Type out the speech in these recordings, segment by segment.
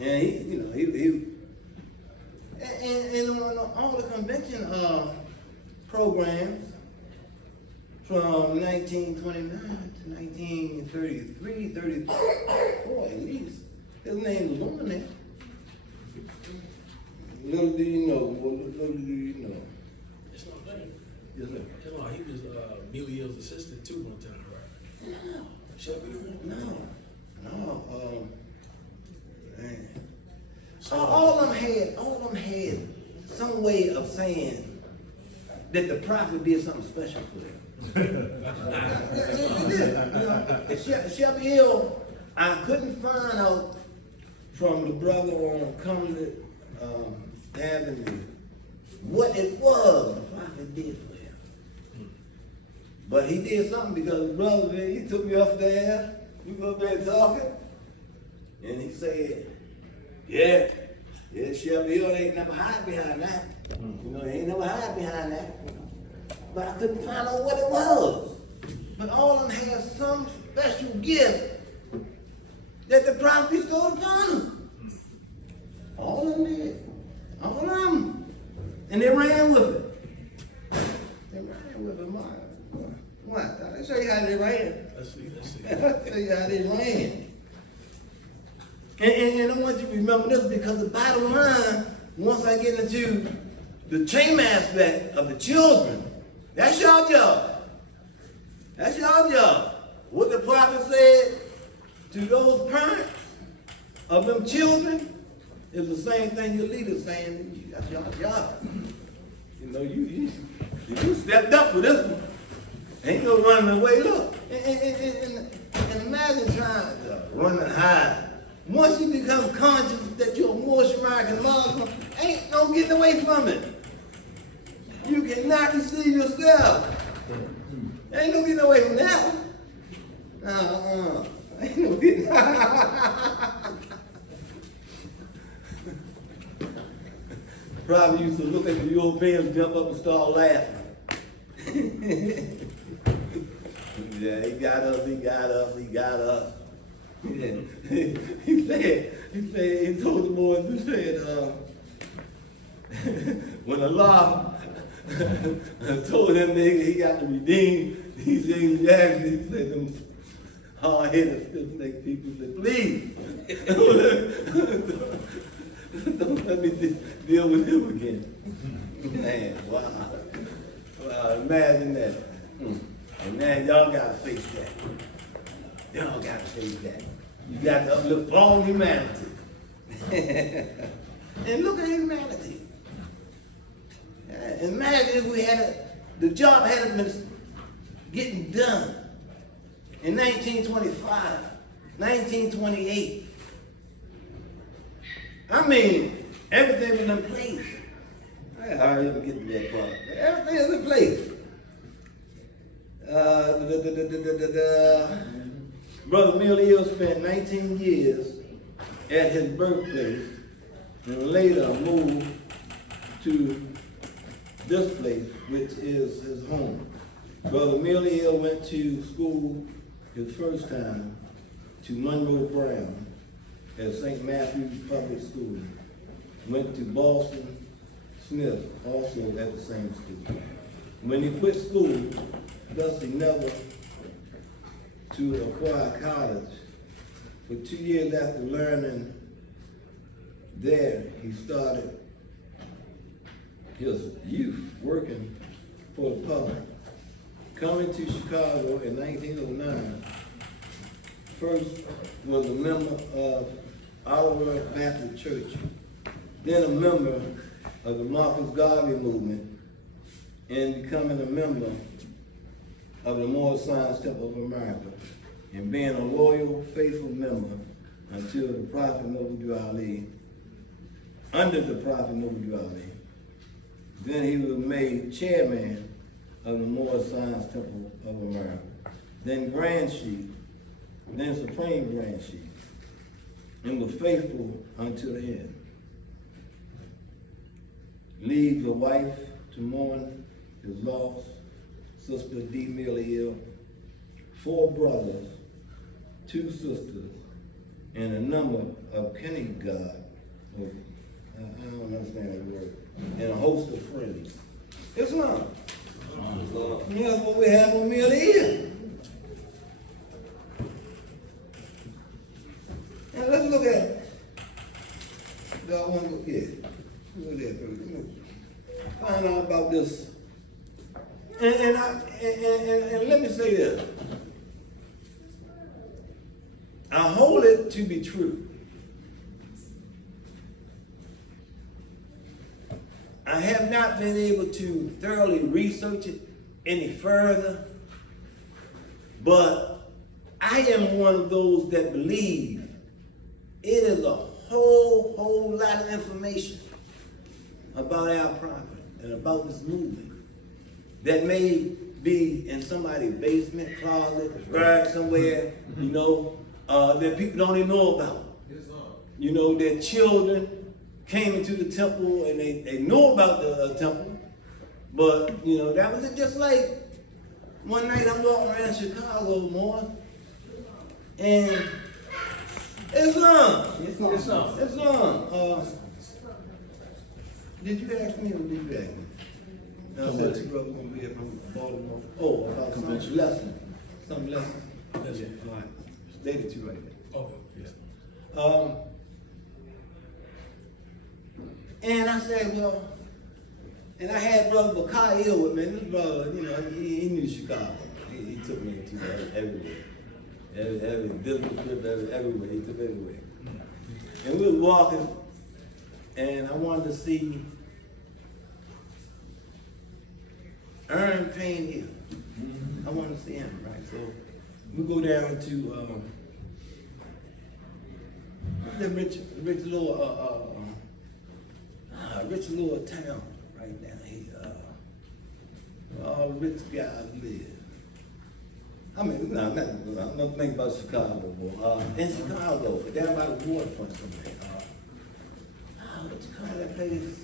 And and on all the convention programs from 1929 to 1933, 34 at least, his name was on there. Little do you know, little do you know. It's not name. Yes, sir. You know, he was Milia's assistant too one time, right? No. Shelby? Man. All of them had some way of saying that the prophet did something special for them. Shelby Hill, I couldn't find out from the brother on Cumberland Avenue what it was the prophet did for him. But he did something because the brother, man, he took me upstairs, we were up there talking, and he said, yeah, Shelby Hill ain't never hide behind that. You know, he ain't never hide behind that. But I couldn't find out what it was. But all of them had some special gift that the prophet bestowed upon them. All of them did. All of them. And they ran with it. They ran with it. What? I'll show you how they ran. Let's see. I'll show you how they ran. And I want you to remember this because the bottom line, once I get into the tame aspect of the children, that's your job. That's your job. What the prophet said to those parents of them children is the same thing your leader's saying to you. That's your job. You know, you stepped up for this one. Ain't no running away. Look, and imagine trying to run and hide. Once you become conscious that you're a Moorish American Muslim, ain't no getting away from it. You cannot deceive yourself. Ain't no getting away from that one. Ain't no getting. Probably used to look at the Europeans jump up and start laughing. Yeah, he got up. Yeah. he told the boys, he said, when Allah told him that he got to redeem these Asians, he said, them hard-headed, stiff-necked people said, please, don't let me deal with him again. Man, wow. Imagine that. And man, y'all gotta face that. Y'all gotta face that. You got to uplift all humanity. And look at humanity. Imagine if we had the job hadn't been getting done in 1925, 1928. I mean, everything was in place. I hardly ever get to that part. Everything is in place. Brother Milieu spent 19 years at his birthplace and later moved to this place, which is his home. Brother Milieu went to school his first time to Monroe Brown at St. Matthew's Public School. Went to Boston Smith, also at the same school. When he quit school, thus he never to acquire college. For 2 years after learning there, he started his youth working for the public. Coming to Chicago in 1909, first was a member of Oliver Baptist Church, then a member of the Marcus Garvey movement, and becoming a member of the Moorish Science Temple of America, and being a loyal, faithful member until the Prophet Noble Ali, under the Prophet Noble Ali. Then he was made chairman of the Moorish Science Temple of America, then Grand Sheik, then Supreme Grand Sheik, and was faithful unto the end. Leaves a wife to mourn his loss, Sister D. Milieu, 4 brothers, 2 sisters, and a number of Kenny-God, I don't understand that word, and a host of friends. Islam. Yeah, that's what we have on meal here. And let's look at it. God want to look at it. Look at that first. Find out about this. And let me say this. I hold it to be true. I have not been able to thoroughly research it any further, but I am one of those that believe it is a whole lot of information about our prophet and about this movement that may be in somebody's basement, closet, buried somewhere, you know, that people don't even know about. You know, their children came into the temple and they know about the temple, but, you know, that was it. Just like one night I'm walking around Chicago more, and Islam. Did you ask me or did you ask me? I said two brothers gonna be here from Baltimore. Oh, about some lesson. Some lesson. That's it. All right. They the two right there. Oh, yes. And I said, well, and I had Brother Bakar ill with me. And this brother, you know, he knew Chicago. He took me to everywhere. Every business trip, everywhere. He took everywhere. And we were walking, and I wanted to see Aaron Payne Hill. I wanted to see him, right? So we go down to the rich little town right down here, where all the rich guys live. I mean, no, I'm not thinking about Chicago, but in Chicago, down by the waterfront somewhere. What you call that place?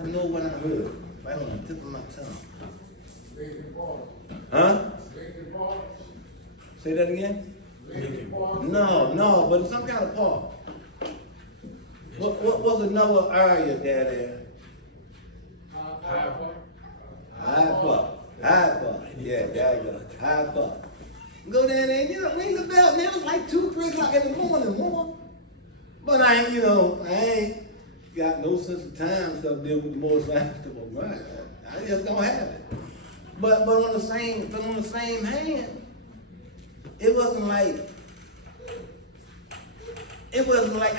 I know what I heard, right on the tip of my tongue. Huh? Say that again? No, but it's some kind of park. What's another area down there? Hyde Park. Yeah, there you go. Hyde Park. Go down there, you know, ring the bell. Man, it was like 2 or 3 o'clock in the morning, more. But I ain't got no sense of time stuff dealing with the motorcycle. Right? I just don't have it. But on the same hand, it wasn't like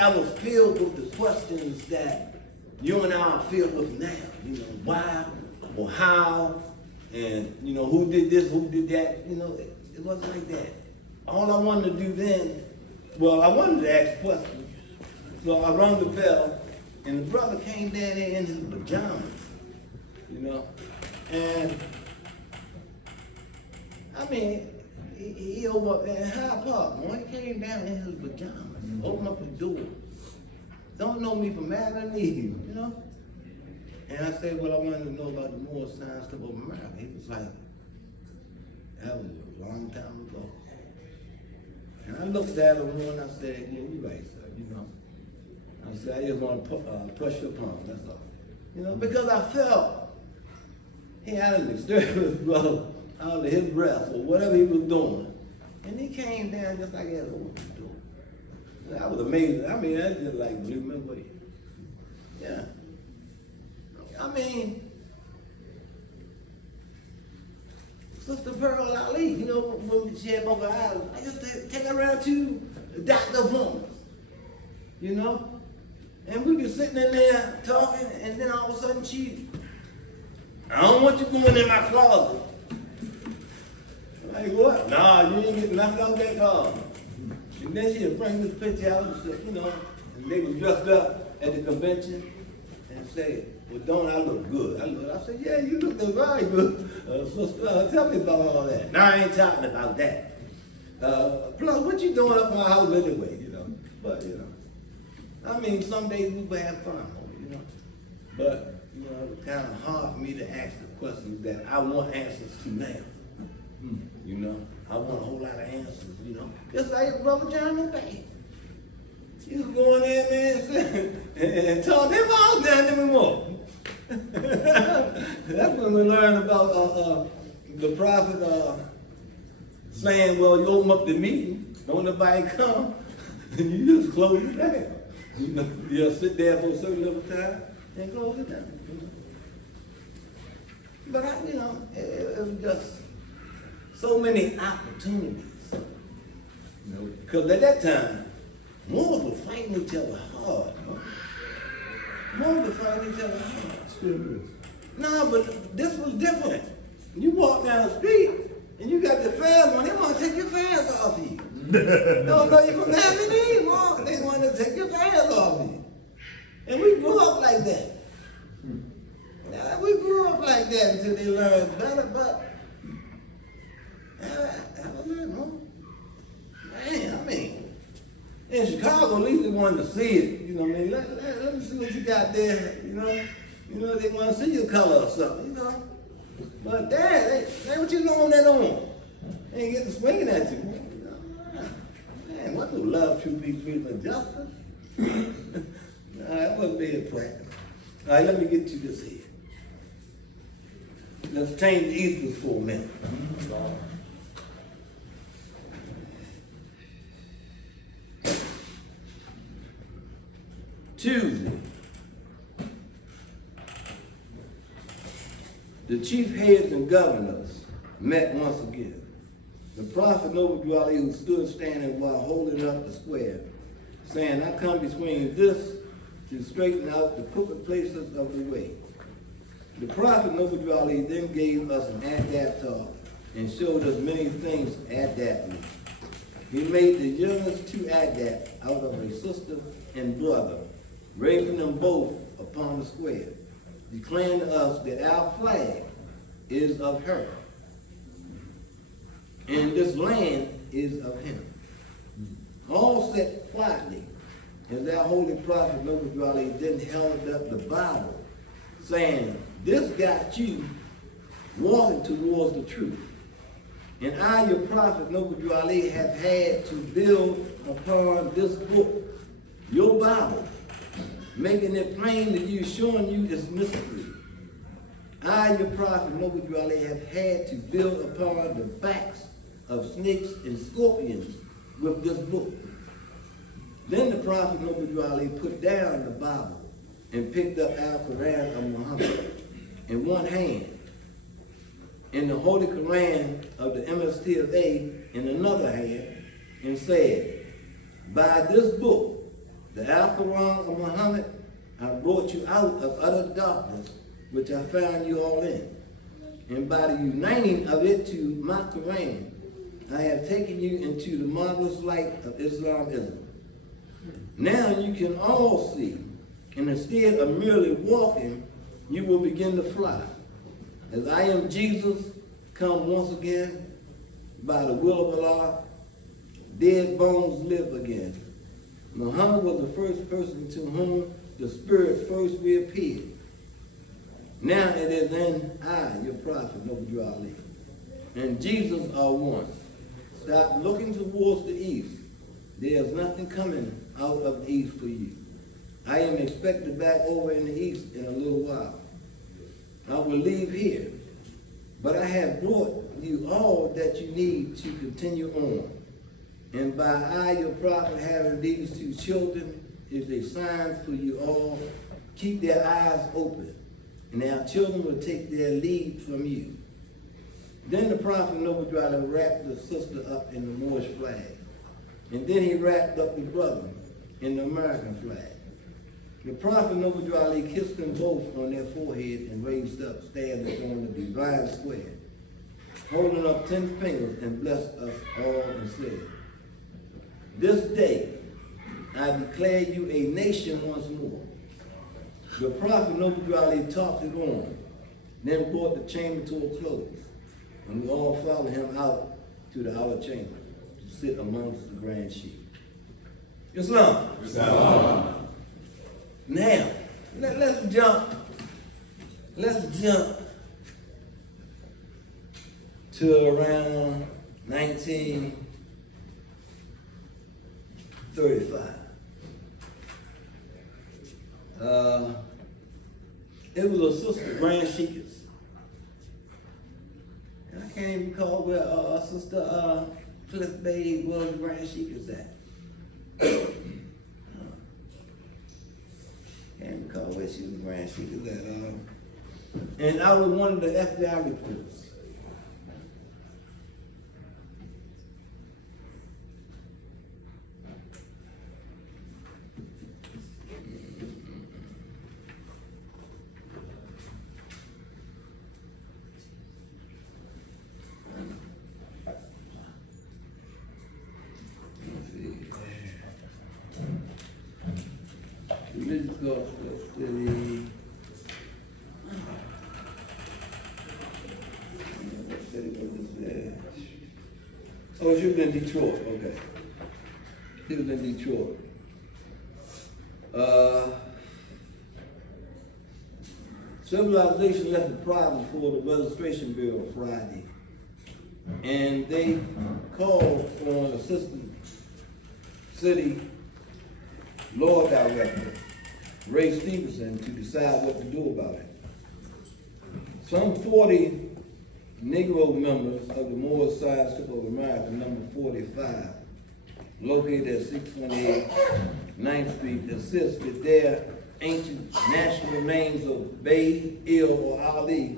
I was filled with the questions that you and I are filled with now. You know, why or how, and you know, who did this, who did that. You know, it wasn't like that. All I wanted to do then, well, I wanted to ask questions. So I rang the bell, and the brother came down there in his pajamas, you know, and I mean, he opened up there in Hyde Park. When he came down in his pajamas, opened up the door. Don't know me from Adam and Eve, you know? And I said, well, I wanted to know about the Moore science stuff of America. He was like, that was a long time ago. And I looked at him and I said, yeah, you're right, sir, you know. I said, I just want to push your palm, that's all. You know, because I felt he had an experience, brother, out of his breath or whatever he was doing. And he came down just like he had opened the door. That was amazing. I mean, that just like blew me away. Yeah. I mean, Sister Pearl Ali, you know, when she had both her eyes, I used to take her around to the doctor's appointments, you know? And we'd be sitting in there talking, and then all of a sudden I don't want you going in my closet. Like, what? Nah, you ain't getting nothing out of that closet. And then she'd bring this picture out and say, you know, and they was dressed up at the convention and say, well, don't I look good? I said, yeah, you look very good. So tell me about all that. No, I ain't talking about that. Plus, what you doing up my house anyway, you know? But, you know, I mean, some days we would have fun, you know? But, you know, it's kind of hard for me to ask the questions that I want answers to now. You know, I want a whole lot of answers, you know. Just like Brother John Bay. to go in there, man, and talk them all down there more. That's when we learn about the prophet saying, well, you open up the meeting, don't nobody come, and you just close it down. You know, you'll sit there for a certain level of time and close it down. But it was just so many opportunities. You know, because at that time, Moors were fighting each other hard. Moors were fighting each other hard. Still is. No, but this was different. You walk down the street and you got the fans on, they want to take your fans off you. They don't know you from having these, Mom. They want to take your fans off you. And we grew up like that. We grew up like that until they learned better, but that was it, Mom. Man, I mean, in Chicago, at least they wanted to see it. You know what I mean? Let me see what you got there, you know. You know, they want to see your color or something, you know. But Dad, they what you doing that on? They ain't getting swinging at you. Man, what do love, true peace, freedom, and justice? That wasn't being practical. All right, let me get you this here. Let's change the Easters for a minute. Tuesday, the chief heads and governors met once again. The prophet Noble who stood standing while holding up the square, saying, I come between this to straighten out the crooked places of the way. The prophet Noble then gave us an adapt talk and showed us many things adaptly. He made the youngest two adapt out of a sister and brother, raising them both upon the square, declaring to us that our flag is of her, and this land is of him. All sat quietly as our holy prophet Noble then held up the Bible, saying, this got you walking towards the truth. And I, your prophet Noble have had to build upon this book, your Bible, making it plain to you, showing you its mystery. I, your prophet Noble have had to build upon the facts of snakes and scorpions with this book. Then the prophet Noble put down the Bible and picked up Al Quran of Muhammad in one hand, and the Holy Quran of the MSTof A in another hand, and said, by this book, the Al Quran of Muhammad, I brought you out of utter darkness, which I found you all in. And by the uniting of it to my Quran, I have taken you into the marvelous light of Islamism. Now you can all see, and instead of merely walking, you will begin to fly. As I am Jesus, come once again, by the will of Allah, dead bones live again. Muhammad was the first person to whom the Spirit first reappeared. Now it is in I, your prophet, Noble Ali, and Jesus are one. Stop looking towards the east. There is nothing coming out of the east for you. I am expected back over in the east in a little while. I will leave here, but I have brought you all that you need to continue on. And by I, your prophet, having these two children is a sign for you all. Keep their eyes open, and our children will take their lead from you. Then the prophet Noble wrapped the sister up in the Moorish flag, and then he wrapped up the brother in the American flag. The prophet Noble kissed them both on their forehead and raised up, standing on the divine square, holding up 10 fingers and blessed us all and said, this day I declare you a nation once more. The prophet Noble talked it on, then brought the chamber to a close, and we all followed him out to the outer chamber to sit amongst the grand Sheik. Islam. Islam. Now, let's jump to around 1935. It was a sister, Grand Sheik's. And I can't even recall where Sister Cliff Bay was Grand Sheik's at. Can't recall where she was Grand Sheik's at. And I was one of the FBI reports. Let's go to the. What city was this? Oh, she was in Detroit. Okay, she was in Detroit. Civilization left a problem for the Registration Bureau Friday, and they called on Assistant City Law Director Ray Stevenson to decide what to do about it. Some 40 Negro members of the Moorish Society of America, number 45, located at 628 9th Street, insist that their ancient national names of Bay, Il, or Ali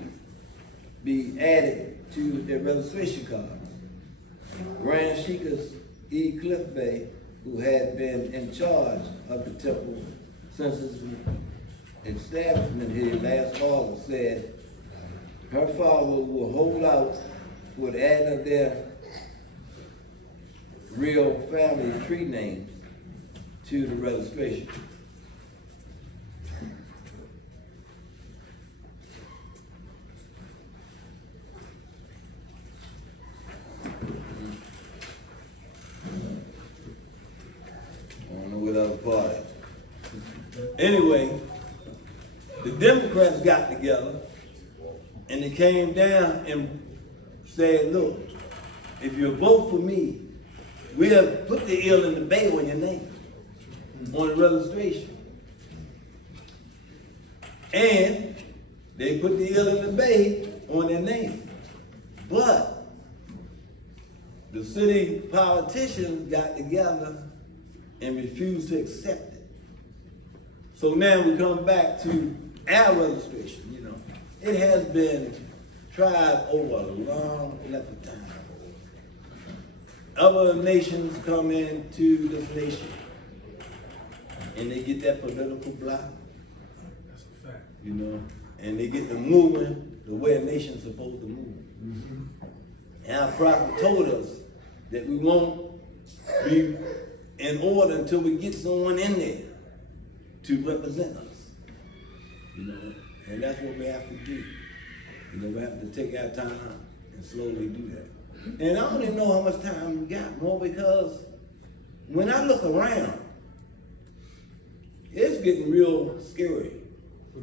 be added to their registration cards. Grand Sheik's E. Cliff Bay, who had been in charge of the temple since its establishment here last August, said her followers will hold out for the adding of their real family tree names to the registration. With other parties. Anyway, the Democrats got together and they came down and said, look, if you vote for me, we'll put the ill in the bay on your name, on the registration. And they put the ill in the bay on their name. But the city politicians got together and refused to accept it. So now we come back to our registration, you know. It has been tried over a long length of time. Other nations come into this nation and they get that political block. That's a fact. You know, and they get to moving the way a nation's supposed to move. Mm-hmm. And our prophet told us that we won't be in order until we get someone in there to represent us. You know, and that's what we have to do. You know, we have to take our time and slowly do that. And I don't even know how much time we got, more because when I look around, it's getting real scary.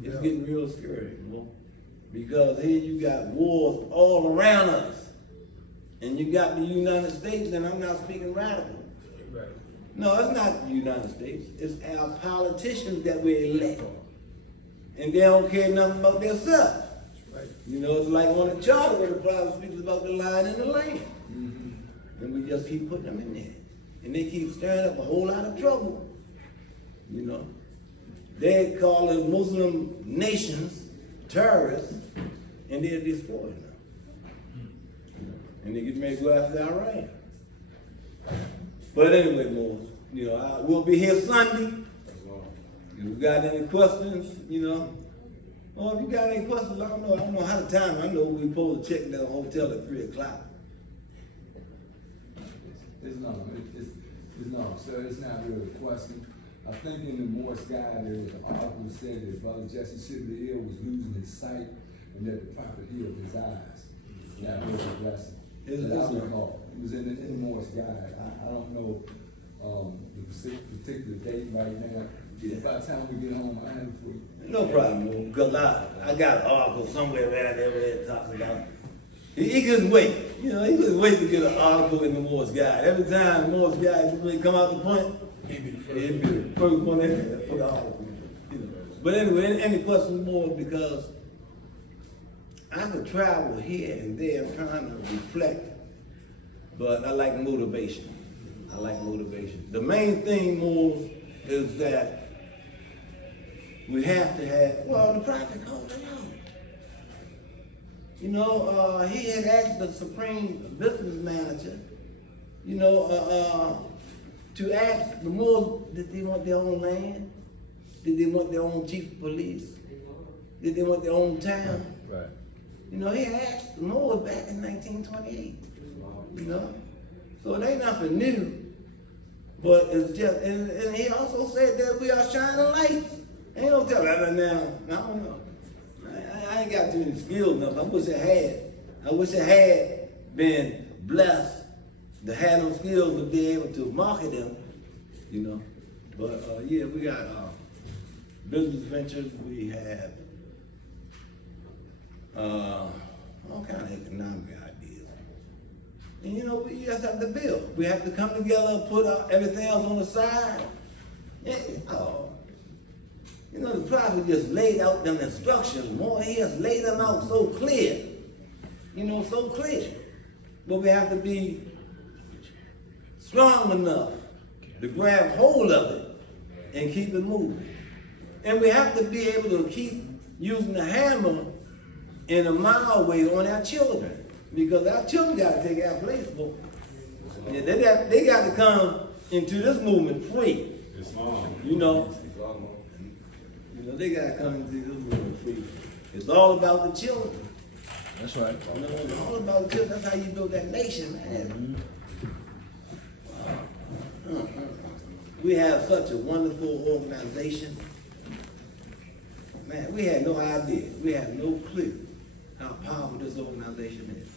It's getting real scary, you know? Because here you got wars all around us. And you got the United States, and I'm not speaking radical. Right. No, it's not the United States. It's our politicians that we elect. And they don't care nothing about themselves. Right. You know, it's like on the charter where the Bible speaks about the lion and the lamb. Mm-hmm. And we just keep putting them in there. And they keep stirring up a whole lot of trouble. You know. They're calling Muslim nations terrorists, and they're destroying them. And they get ready to go after Iran. But anyway, Lord, you know, we'll be here Sunday. If you got any questions, you know. Or if you got any questions, I don't know how to time. I know we're supposed to check in the hotel at 3 o'clock. So it's not really a question. I think in the Morse guide there was an article that said that Brother Jesse Sibley was losing his sight and that the prophet healed his eyes. That was a blessing. That I recall. It was in the Morse guide. I don't know the particular date right now. Yeah. By the time we get home, I have it for you. No problem, because I got an article somewhere around there where it talks about he couldn't wait. You know, he couldn't wait to get an article in the Morse guide. Every time Morse guide really come out the point, He'd be the first. he'd be the first one in there for the article. You know. But anyway, any questions more? Because I could travel here and there trying to reflect, but I like motivation. I like motivation. The main thing more is that we have to have, well, the prophet called it out. You know, he had asked the supreme business manager, you know, to ask the Moors, did they want their own land? Did they want their own chief of police? Did they want their own town? Right. You know, he asked the Moors back in 1928, you know? So it ain't nothing new, but it's just, and he also said that we are shining lights. Ain't no telling now, I don't know. I ain't got too many skills enough. I wish I had. I wish I had been blessed to have those skills to be able to market them, you know. But yeah, we got business ventures. We have all kind of economic ideas. And you know, we just have to build. We have to come together, put everything else on the side. You know, the prophet just laid out them instructions more. He has laid them out so clear. You know, so clear. But we have to be strong enough to grab hold of it and keep it moving. And we have to be able to keep using the hammer in a mild way on our children. Because our children got to take our place. But yeah, they got to come into this movement free. You know, they got to come into this movement free. It's all about the children. That's right. You know, it's all about the children. That's how you build that nation, man. We have such a wonderful organization. Man, we had no idea. We had no clue how powerful this organization is.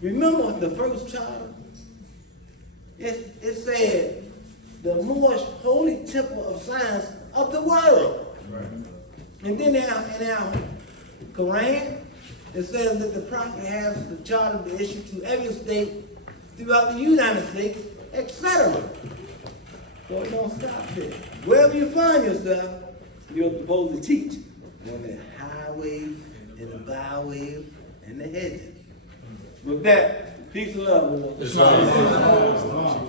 Remember the first charter? It said the most holy temple of science of the world. Right. And then in our Quran, it says that the prophet has the charter to issue to every state throughout the United States, etc. So it don't stop there. Wherever you find yourself, you're supposed to teach on the highways and the byways and the hedges. With that, peace and love. It's all.